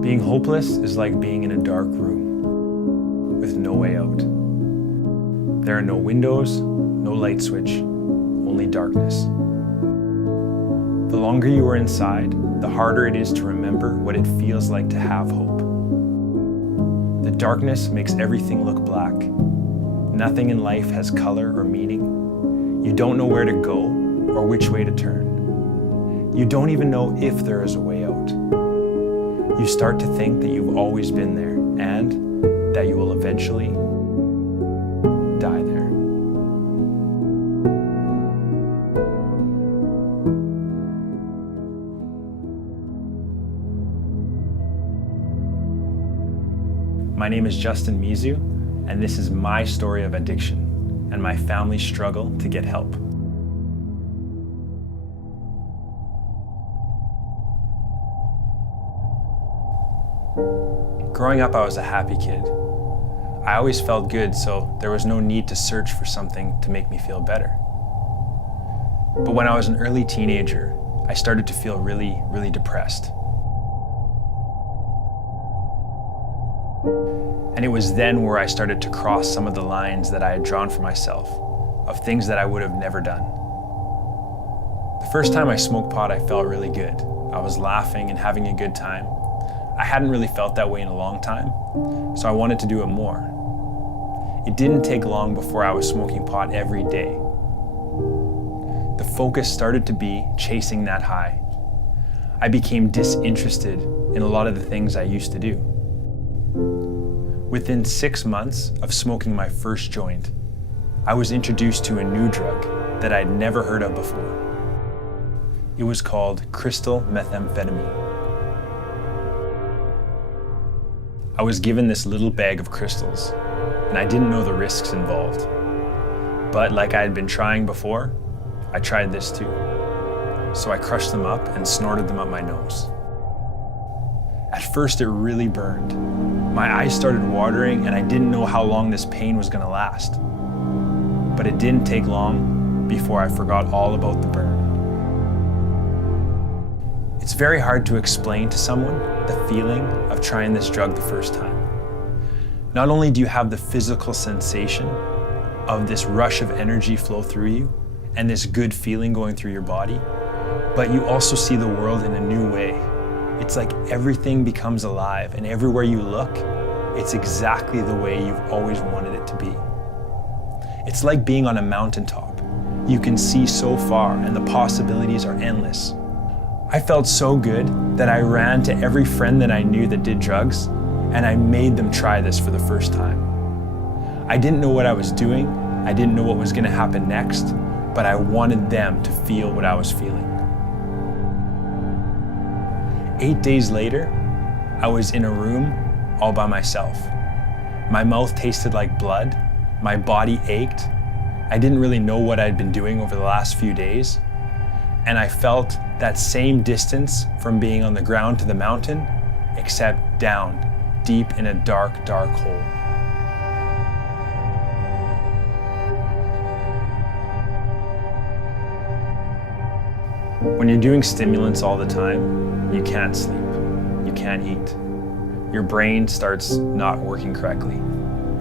Being hopeless is like being in a dark room with no way out. There are no windows, no light switch, only darkness. The longer you are inside, the harder it is to remember what it feels like to have hope. The darkness makes everything look black. Nothing in life has color or meaning. You don't know where to go or which way to turn. You don't even know if there is a way out. You start to think that you've always been there and that you will eventually die there. My name is Justin Mizu, and this is my story of addiction and my family's struggle to get help. Growing up, I was a happy kid. I always felt good, so there was no need to search for something to make me feel better. But when I was an early teenager, I started to feel really depressed. And it was then where I started to cross some of the lines that I had drawn for myself, of things that I would have never done. The first time I smoked pot, I felt really good. I was laughing and having a good time. I hadn't really felt that way in a long time, so I wanted to do it more. It didn't take long before I was smoking pot every day. The focus started to be chasing that high. I became disinterested in a lot of the things I used to do. Within 6 months of smoking my first joint, I was introduced to a new drug that I'd never heard of before. It was called crystal methamphetamine. I was given this little bag of crystals, and I didn't know the risks involved. But like I had been trying before, I tried this too. So I crushed them up and snorted them up my nose. At first, it really burned. My eyes started watering, and I didn't know how long this pain was going to last. But it didn't take long before I forgot all about the burn. It's very hard to explain to someone the feeling of trying this drug the first time. Not only do you have the physical sensation of this rush of energy flow through you and this good feeling going through your body, but you also see the world in a new way. It's like everything becomes alive, and everywhere you look, it's exactly the way you've always wanted it to be. It's like being on a mountaintop. You can see so far, and the possibilities are endless. I felt so good that I ran to every friend that I knew that did drugs, and I made them try this for the first time. I didn't know what I was doing, I didn't know what was going to happen next, but I wanted them to feel what I was feeling. 8 days later, I was in a room all by myself. My mouth tasted like blood, my body ached. I didn't really know what I'd been doing over the last few days, and I felt that same distance from being on the ground to the mountain, except down, deep in a dark hole. When you're doing stimulants all the time, you can't sleep, you can't eat. Your brain starts not working correctly.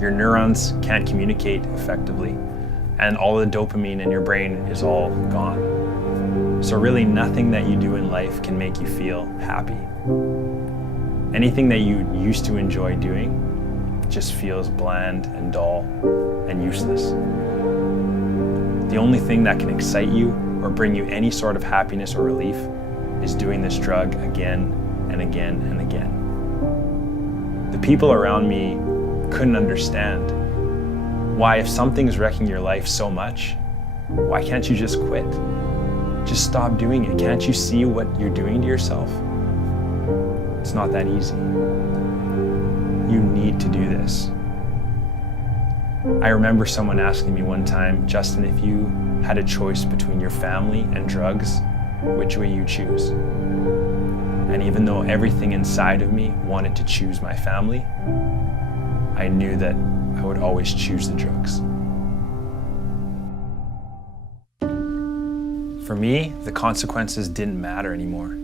Your neurons can't communicate effectively, and all the dopamine in your brain is all gone. So really nothing that you do in life can make you feel happy. Anything that you used to enjoy doing just feels bland and dull and useless. The only thing that can excite you or bring you any sort of happiness or relief is doing this drug again and again and again. The people around me couldn't understand why, if something's wrecking your life so much, why can't you just quit? Just stop doing it. Can't you see what you're doing to yourself? It's not that easy. You need to do this. I remember someone asking me one time, Justin, if you had a choice between your family and drugs, which way you choose? And even though everything inside of me wanted to choose my family, I knew that I would always choose the drugs. For me, the consequences didn't matter anymore.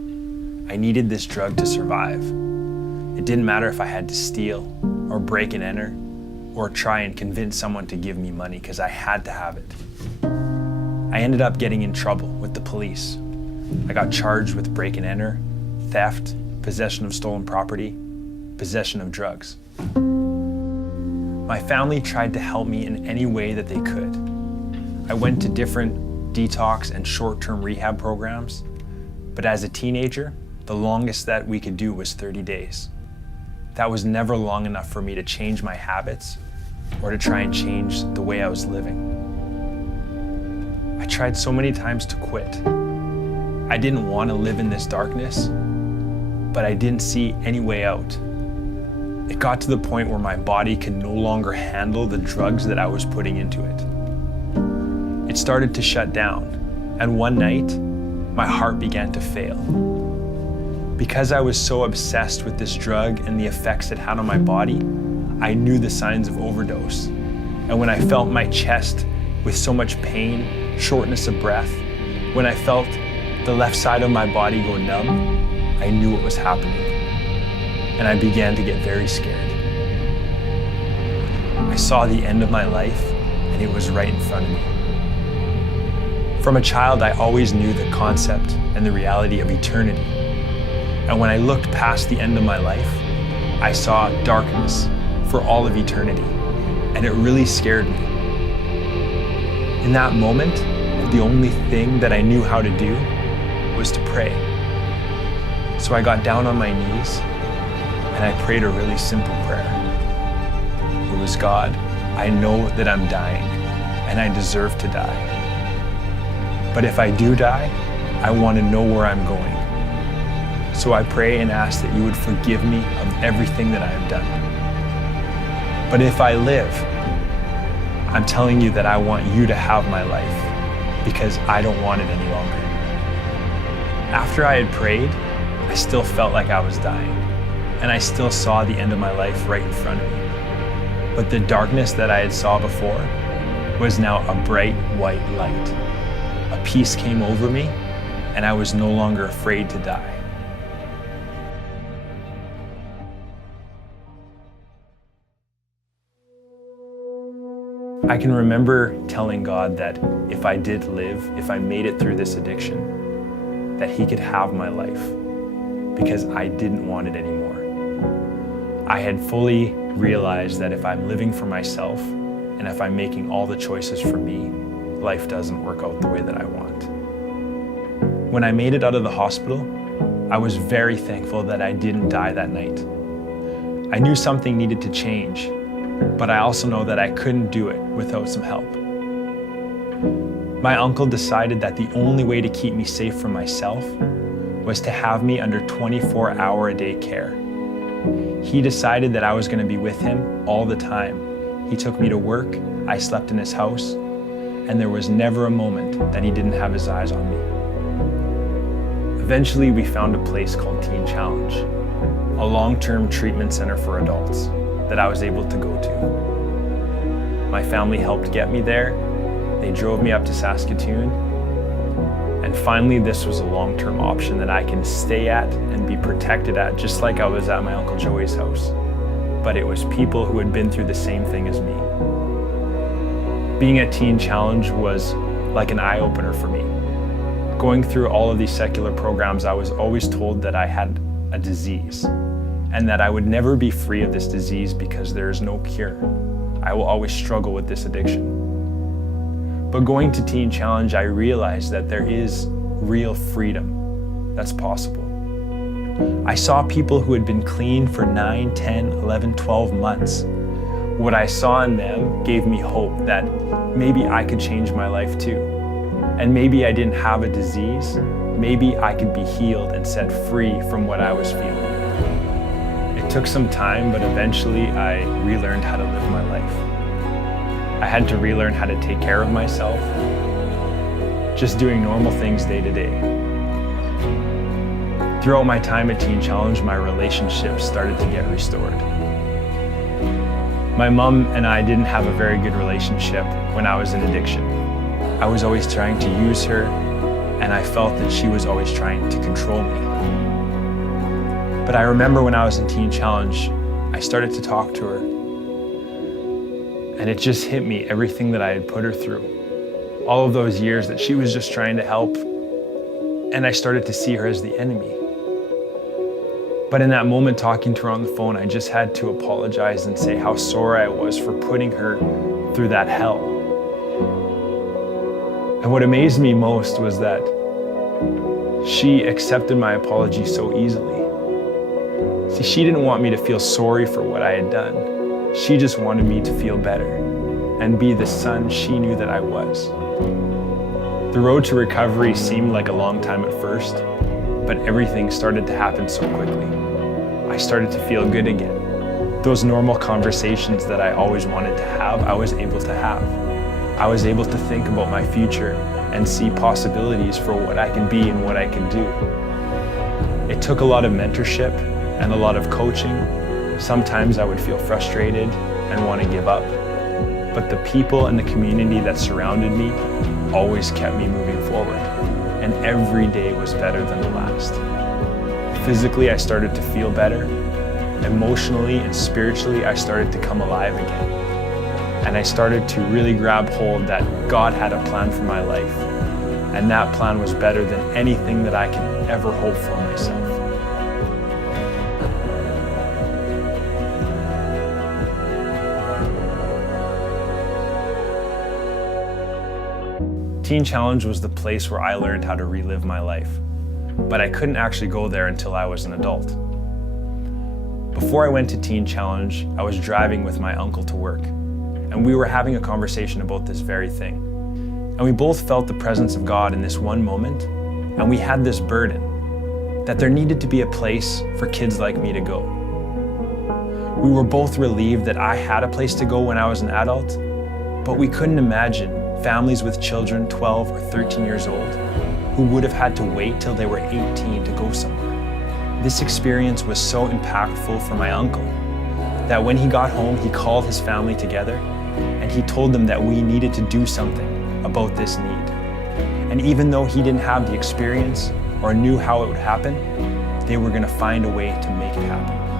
I needed this drug to survive. It didn't matter if I had to steal or break and enter or try and convince someone to give me money because I had to have it. I ended up getting in trouble with the police. I got charged with break and enter, theft, possession of stolen property, possession of drugs. My family tried to help me in any way that they could. I went to different detox and short-term rehab programs, but as a teenager, the longest that we could do was 30 days. That was never long enough for me to change my habits or to try and change the way I was living. I tried so many times to quit. I didn't want to live in this darkness, but I didn't see any way out. It got to the point where my body could no longer handle the drugs that I was putting into it. It started to shut down, and one night, my heart began to fail. Because I was so obsessed with this drug and the effects it had on my body, I knew the signs of overdose. And when I felt my chest with so much pain, shortness of breath, when I felt the left side of my body go numb, I knew what was happening. And I began to get very scared. I saw the end of my life, and it was right in front of me. From a child, I always knew the concept and the reality of eternity. And when I looked past the end of my life, I saw darkness for all of eternity, and it really scared me. In that moment, the only thing that I knew how to do was to pray. So I got down on my knees, and I prayed a really simple prayer. It was, God, I know that I'm dying, and I deserve to die. But if I do die, I want to know where I'm going. So I pray and ask that you would forgive me of everything that I have done. But if I live, I'm telling you that I want you to have my life because I don't want it any longer. After I had prayed, I still felt like I was dying, and I still saw the end of my life right in front of me. But the darkness that I had saw before was now a bright white light. A peace came over me, and I was no longer afraid to die. I can remember telling God that if I did live, if I made it through this addiction, that He could have my life because I didn't want it anymore. I had fully realized that if I'm living for myself and if I'm making all the choices for me, life doesn't work out the way that I want. When I made it out of the hospital, I was very thankful that I didn't die that night. I knew something needed to change, but I also know that I couldn't do it without some help. My uncle decided that the only way to keep me safe from myself was to have me under 24-hour-a-day care. He decided that I was going to be with him all the time. He took me to work, I slept in his house, and there was never a moment that he didn't have his eyes on me. Eventually, we found a place called Teen Challenge, a long-term treatment center for adults that I was able to go to. My family helped get me there. They drove me up to Saskatoon. And finally, this was a long-term option that I can stay at and be protected at, just like I was at my Uncle Joey's house. But it was people who had been through the same thing as me. Being at Teen Challenge was like an eye-opener for me. Going through all of these secular programs, I was always told that I had a disease, and that I would never be free of this disease because there is no cure. I will always struggle with this addiction. But going to Teen Challenge, I realized that there is real freedom that's possible. I saw people who had been clean for 9, 10, 11, 12 months. What I saw in them gave me hope that maybe I could change my life too. And maybe I didn't have a disease. Maybe I could be healed and set free from what I was feeling. It took some time, but eventually I relearned how to live my life. I had to relearn how to take care of myself, just doing normal things day to day. Throughout my time at Teen Challenge, my relationships started to get restored. My mom and I didn't have a very good relationship when I was in addiction. I was always trying to use her, and I felt that she was always trying to control me. But I remember when I was in Teen Challenge, I started to talk to her. And it just hit me, everything that I had put her through. All of those years that she was just trying to help. And I started to see her as the enemy. But in that moment, talking to her on the phone, I just had to apologize and say how sorry I was for putting her through that hell. And what amazed me most was that she accepted my apology so easily. See, she didn't want me to feel sorry for what I had done. She just wanted me to feel better and be the son she knew that I was. The road to recovery seemed like a long time at first, but everything started to happen so quickly. I started to feel good again. Those normal conversations that I always wanted to have, I was able to have. I was able to think about my future and see possibilities for what I can be and what I can do. It took a lot of mentorship and a lot of coaching. Sometimes I would feel frustrated and want to give up. But the people and the community that surrounded me always kept me moving forward. And every day was better than the last. Physically, I started to feel better. Emotionally and spiritually, I started to come alive again. And I started to really grab hold that God had a plan for my life. And that plan was better than anything that I could ever hope for myself. Teen Challenge was the place where I learned how to relive my life. But I couldn't actually go there until I was an adult. Before I went to Teen Challenge, I was driving with my uncle to work. And we were having a conversation about this very thing. And we both felt the presence of God in this one moment, and we had this burden that there needed to be a place for kids like me to go. We were both relieved that I had a place to go when I was an adult, but we couldn't imagine families with children 12 or 13 years old who would have had to wait till they were 18 to go somewhere. This experience was so impactful for my uncle that when he got home, he called his family together and he told them that we needed to do something about this need. And even though he didn't have the experience or knew how it would happen, they were going to find a way to make it happen.